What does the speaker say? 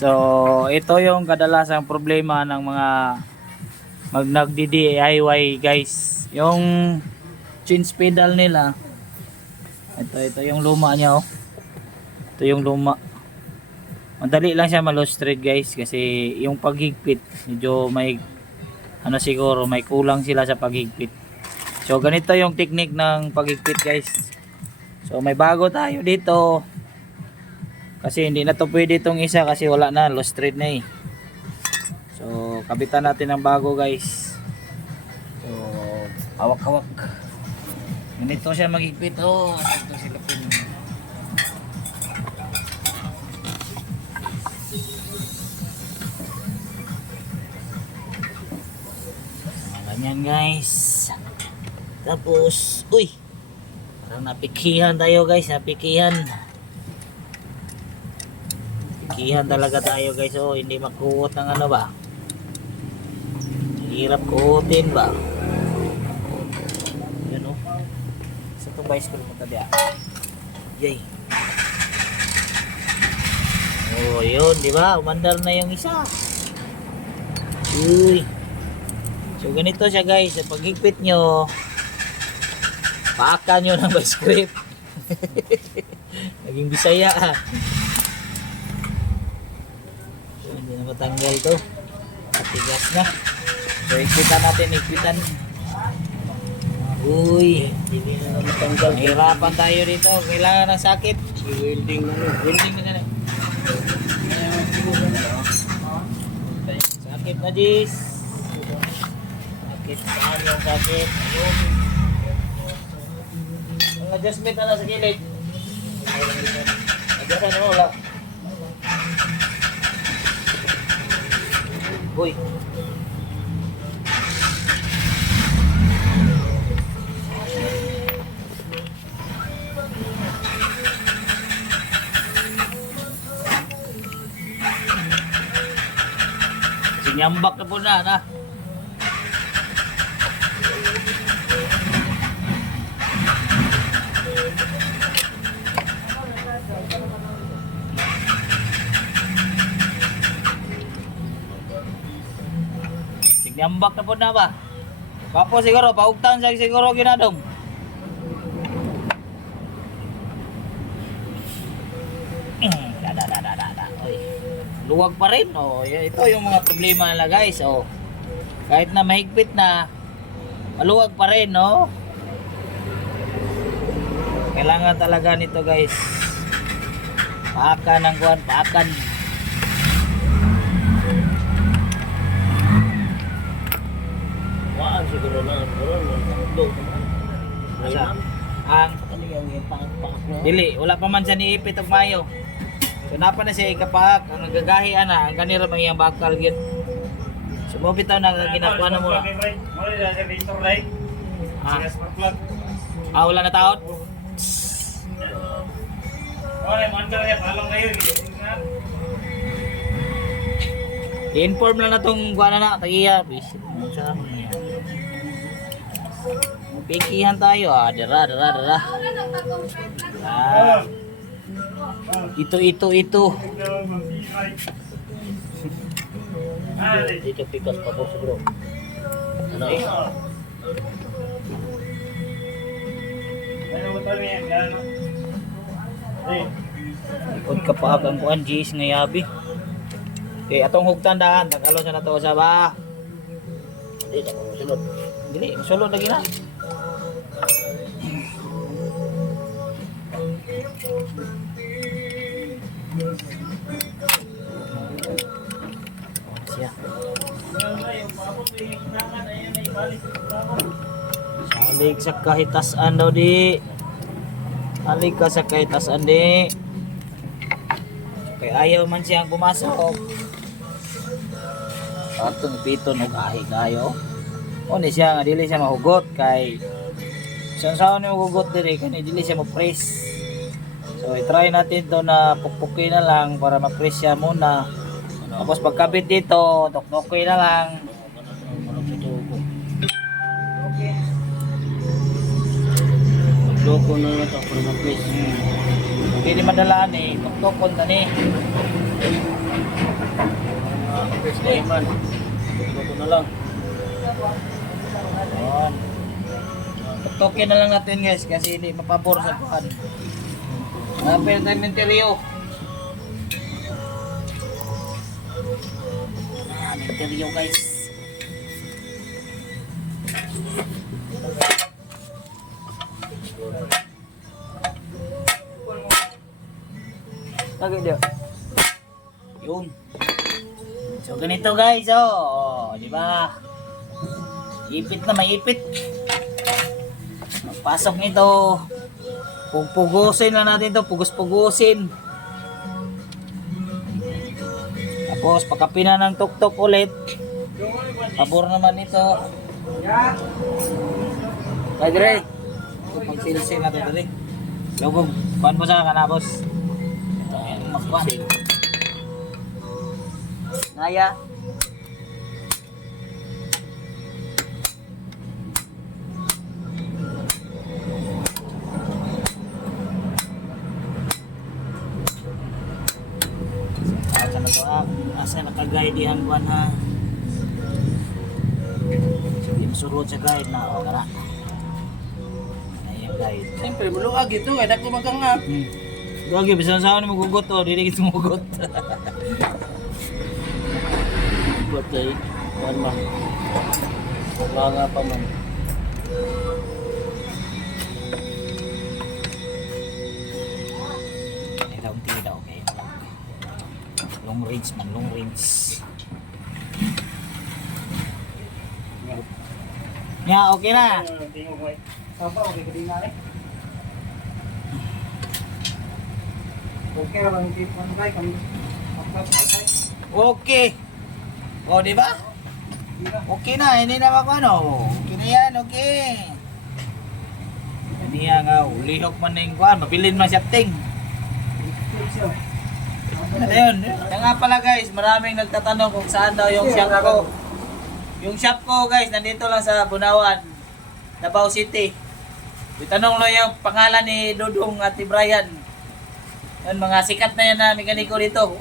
So ito yung kadalasang problema ng mga nagdi-DIY guys. Yung change pedal nila. Ito yung luma niya oh. Ito yung luma. Madali lang siya ma-lustrate guys kasi yung paghigpit medyo may siguro may kulang sila sa paghigpit. So ganito yung technique ng paghigpit guys. So may bago tayo dito. Kasi hindi na to pwede itong isa kasi wala na, lustrate na eh. So kabitan natin ng bago guys. So hawak-hawak. Ganito siya maghigpit oh. Ito silapin. Ganyan guys. Tapos, uy, parang napikihan tayo guys, napikihan. Napikihan talaga tayo guys, oh, hindi makuot ng ano ba. Hirap kuotin ba. Yan oh. Sa to bicycle mo tabi ah. Yay. Oh, yun, di ba? Umandar na yung isa. Uy. So ganito siya guys, sa paghigpit nyo, paaka nyo ng bicycle. Naging Bisaya ah. So, hindi na matanggal to. Matigas na. So higpitan natin, higpitan. Uy, hindi na matanggal. Mahirapan tayo dito, kailangan ng sakit. Welding na lang. Welding na lang. Sakit na Jis. Sakit saan yung sakit. Ayun. Ang adjustment na sa gilid. Adjustment na wala. Uy. Sinyambak na po na. Sinyambak na po na ba? Papo siguro, paugtan siya siguro ginadong. Oy. Luwag pa rin oh. Ito yung mga problema nila guys oh. Kahit na mahigpit na, maluwag pa rin no. Kailangan talaga nito guys. Paakan ng kuwan, paakan. Waan siguro na ang Asa? Ang ano yung ipaak-paak mo? dili, wala pa man siya niipit og mayo. So napa na siya ikapaak, ang nagagahi ana, ang kanira mang iyang bakal gyud. So mo bitaw na ginakuha na muna. Wala na taon? I-inform lang na tong kuha na tagiya. Pikihan tayo ah. Dara. Ah. Ito. Dito pikas pa po siguro. Ano? Ikot ka pa ang kuan G's nga yabi. Okay, atong hugtandaan, tag-alon sa nato sa ba. Dito ako sunod. Dili, sulod lagi na. Siya. Salig sa kahitasan daw di. Salig ka sa kahitasan di. Kaya ayaw man siyang pumasok. Atong piton og ahi kayo. O ni siya nga dili siya mahugot kay saan ni mahugot diri kani dili siya mo-press. So i-try natin to na pukpukin na lang para ma-press siya muna. Tapos pagkabit dito, tuktukin na lang. Loko na ito para mag-place. Hindi madalaan eh, tuktukon na ni. First day man. Ito na lang. Ayan. Token na lang natin guys kasi hindi mapabor sa kuhan. Pero tayo menteryo. Menteryo guys. Lagi dia. Yun. So ganito guys, oh, di ba? Ipit na maipit. Pasok nito. Pugusin lang natin to, pugos-pugusin. Tapos pagkapina ng tuktok ulit. Pabor naman ito. Ay dire. Pagsilsil natin dire. Lugog, kuhan mo sa kanabos. Ito yan, magkuhan. Naya. Asa nakagay di ang buwan ha. Sige, masulot sa guide na. O, kana. Ayan, guide. Siyempre, buluag ito. Kaya dako magkangap. Lagi, bisa sa ni magugot o. Dili kita magugot. Buat kayo. Kuhan man. Mga pa man. Unti daw, okay. Long range man, long range. Yeah, okay na. Papa, okay ka din nga eh. Okay lang yung tip mo tayo. Okay. O, di ba? Okay na, hindi na ako ano. Okay na yan, okay. Niya nga, lihok man na yung kuhan. Mabilin man siya ting. Ano yun? Kaya nga pala guys, maraming nagtatanong kung saan daw yung shop ko. Yung shop ko guys, nandito lang sa Bunawan, Davao City. Itanong lang yung pangalan ni Dudong at ni Brian. Yan, mga sikat na yan na mekaniko dito.